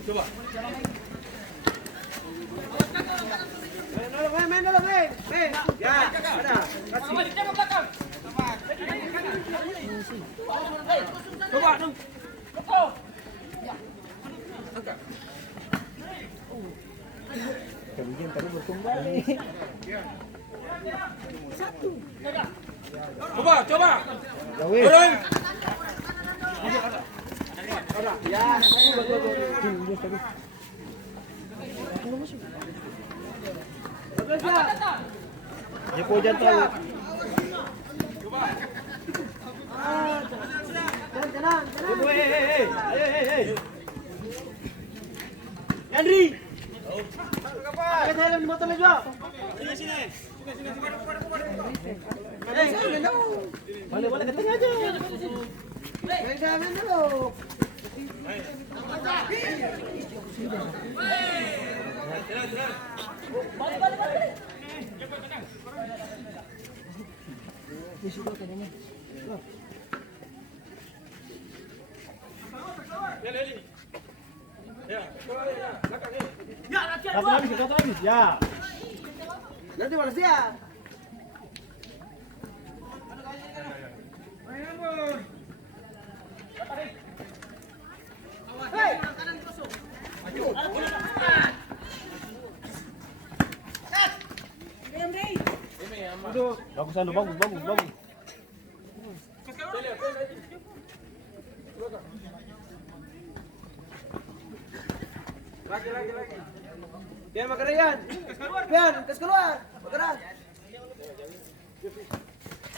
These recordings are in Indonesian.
Coba. Main dulu, main. Ya, ada. Kasih. Coba dong. Kemudian tadi berkembali. Coba. Turun. Ya, ya pujan terlalu. Tenang. Hei. Andri. Pakai helm di motornya juga. Sini. Boleh ke tengah aja. Main dulu. Balik. Di situ katanya. Satu lagi. Ya. Nanti balas dia. Aduh, bagus. Lagi. Biar makan Rian. Biar, kes keluar. Bergerak.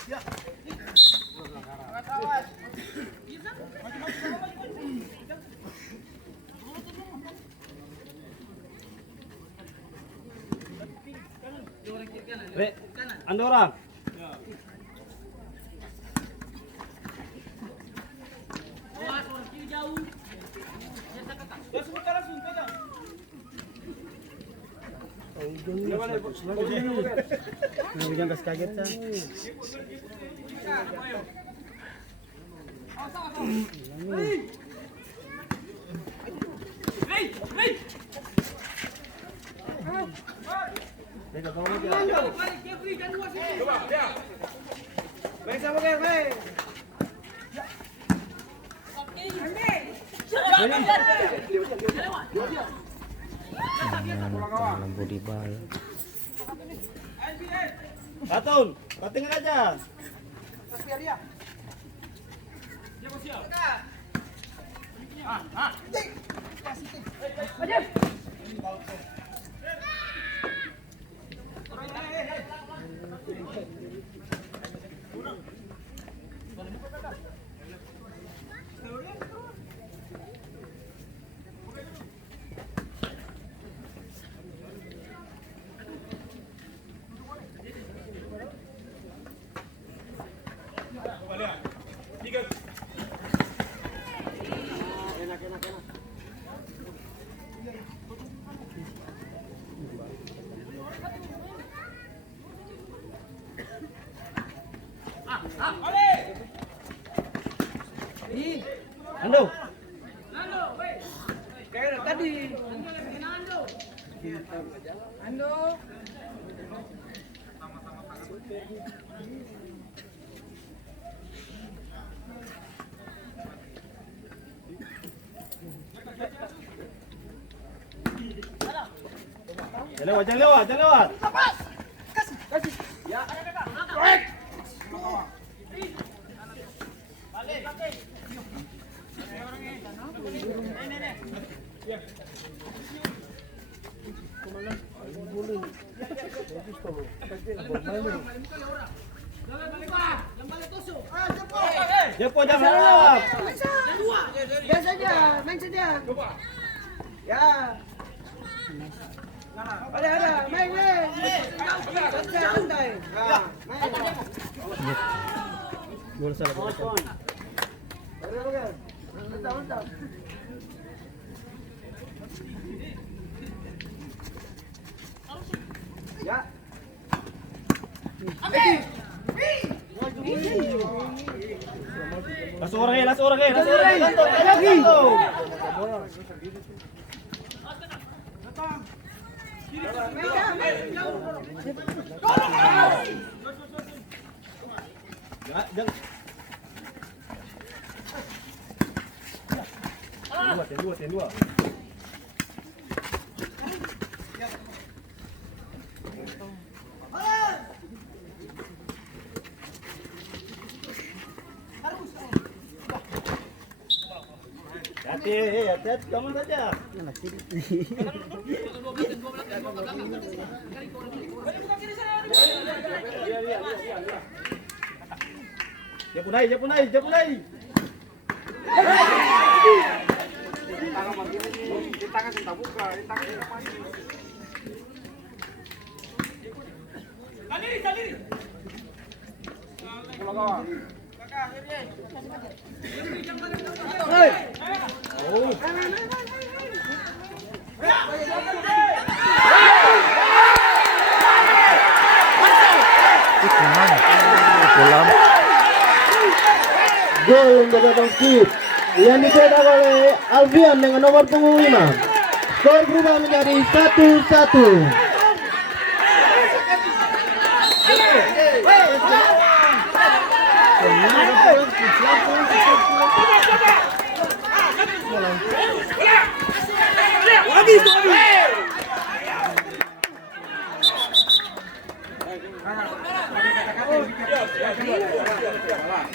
Ya. Anda orang. Jangan kaget kan. Coba, ya. Baik sama Ger, baik. Dalam body ball. Atun, batingan aja. Ando. Kayak tadi. Ando. Jangan lewat. Kasih. Ya. Jepo jangan lewat. Biasa aja, main saja. Ya. Ada, main. Santai. Main. Bola salah. Mantap. Ya. Langsung orang. Lagi. Dua. Hati-hati, kamu saja. Dia punai. Di tangan kita buka, di tangan kita maju. Tadi. Kawan. Gol untuk Batang Skip yang dicetak oleh Alfian dengan nomor punggung 5. Skor berubah menjadi 1-1.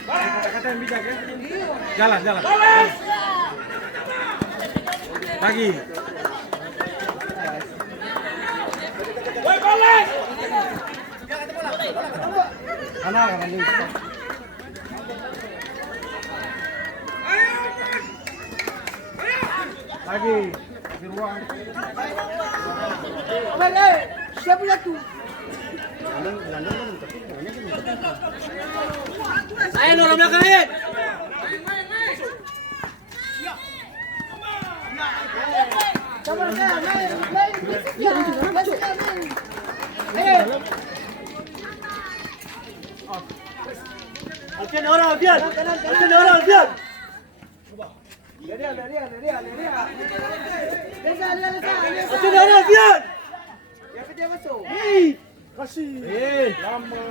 Kata-kata yang bijak ya. Jalan. Lagi. Woi, balas. Kanan ini. Lagi di ruang. Siapa satu? Ayo orang belakang ayo. Alfian orang. Alfian. Dia masuk. Kasih. Lama.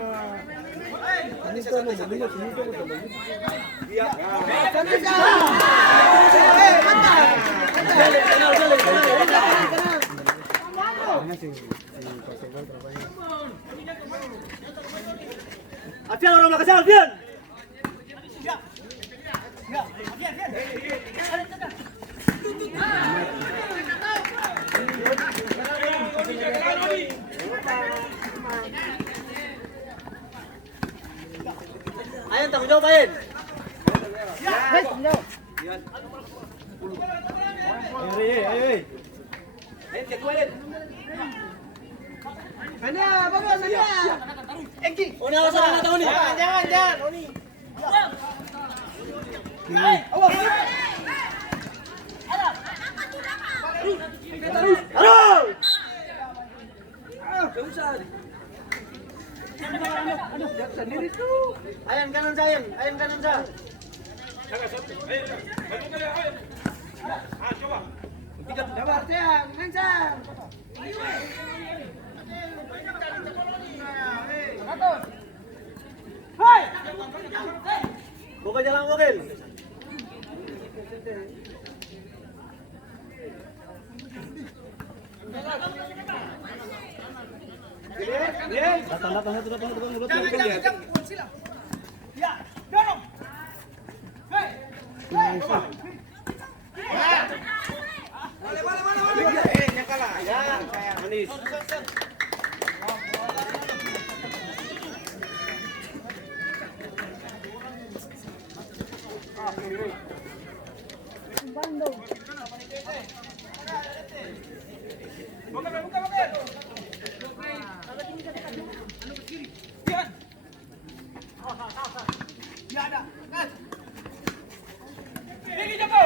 Alfian orang belakang Alfian. Ayan, tanggung jawab Ayan. Ayo. Ayan, ketualin. Mana, bagus mana? Eki. Oni awas orang tahu nih. Jangan, Oni. Awas. Sendiri tuh. Ayan kanan saya. Coba. Sabar dia, mencar. Hai. Buka jalan mobil. Datang mulut. Silam. Ya, dorong. Hei. Boleh. Yang kalah. Ya, manis. Ya ada. Ini Joko.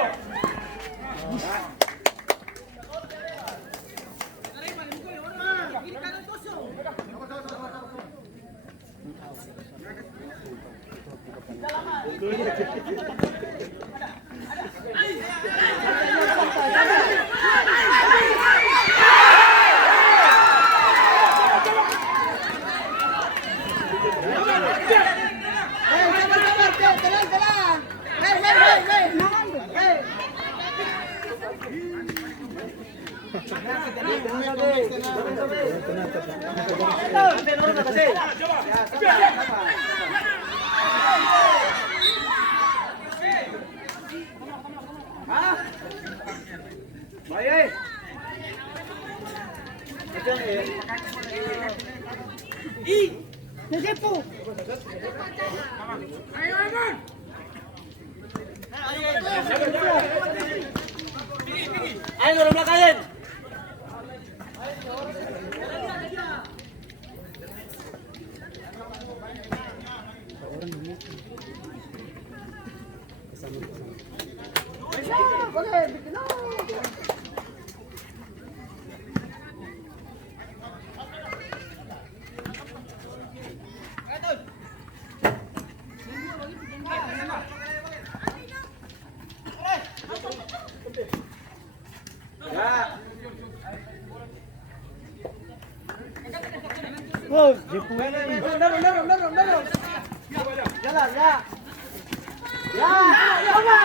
Baik. Ayo orang belakangin. Oh, dorong. Jalan, ya. Ya, coba.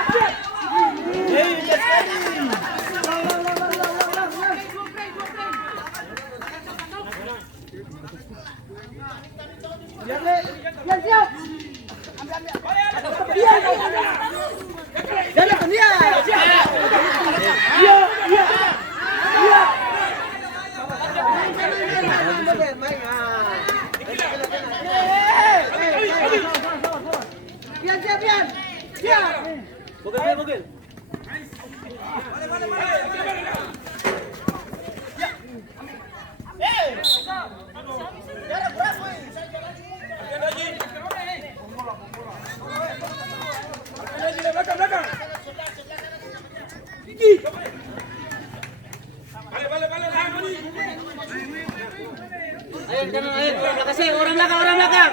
Bogel. Belakang. Balik, tahan Roni. Ayo kanan, ayo. Makasih, orang belakang. Orang belakang,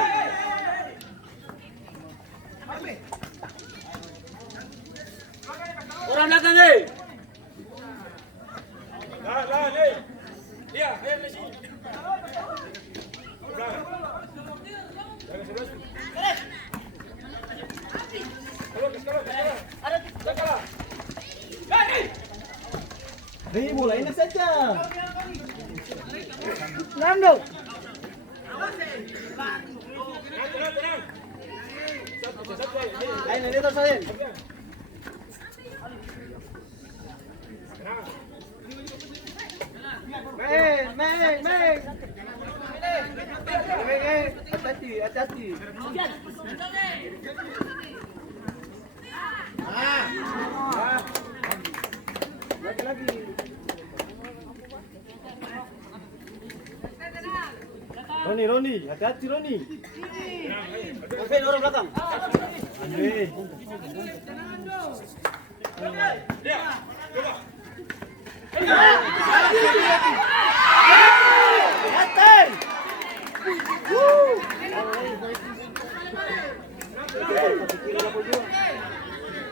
Lah, Dia, ayo Messi. Belakang. Jangan sebelah. Sekarang. Hei, mulai na saja. Nando. Tenang. Ayo, dito sa akin. Main. Hati-hati. Lagi. Roni, hati-hati Roni. Oke, orang belakang. Andre. Dia, coba. Hati.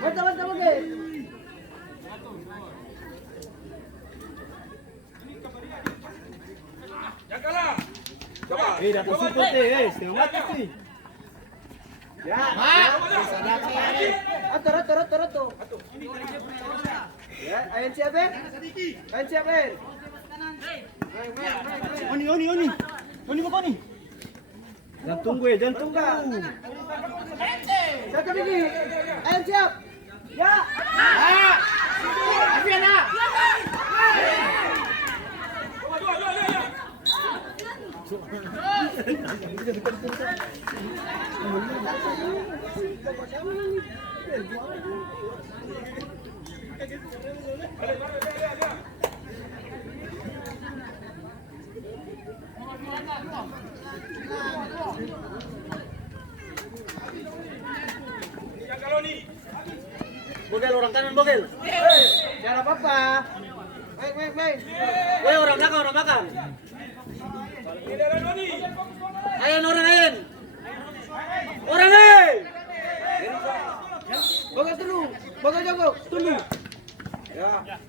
Mantap, oke. Jangan kalah. Coba. Datang support setengah mati sih. Ya. Atur. Ya, ayo siapin. Oni. Oni mau ni. Jangan tunggu. Satu lagi. Ayo siap. Ya. Afiana. Dua. Jangan kalau ni. Bogel orang kanan, Bogel. Jangan apa-apa. Baik. Orang belakang. Ini ada Roni. Ayan. Bogel jago. Tunggu. Ya. Siap.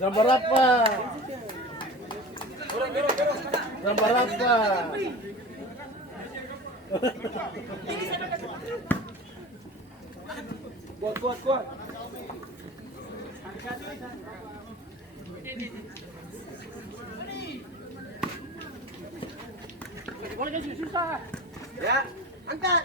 Gambar apa? Gambar apa? Kuat. Ya, angkat.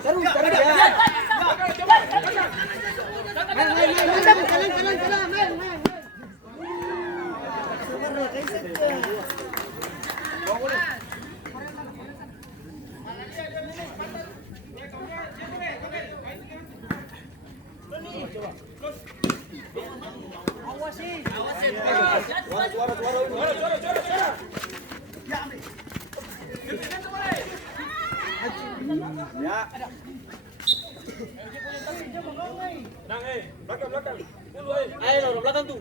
Garuk ya. Nang, belakang. Dulu, Ayo, belakang tuh.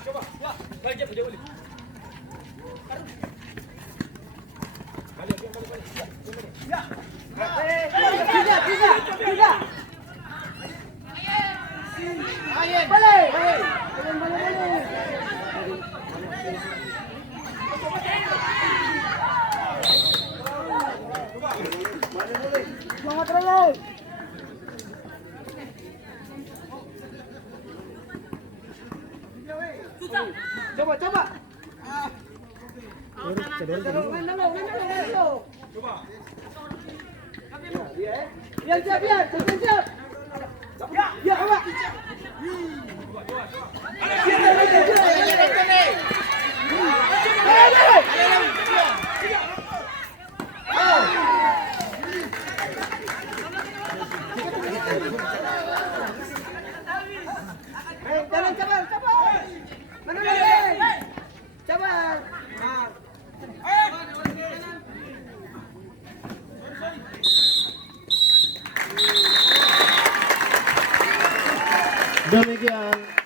Coba. Balik, balik. Coba. Coba. Siap. Ya, awak. Jalan sabar. Mana lagi? Sabar. Demikian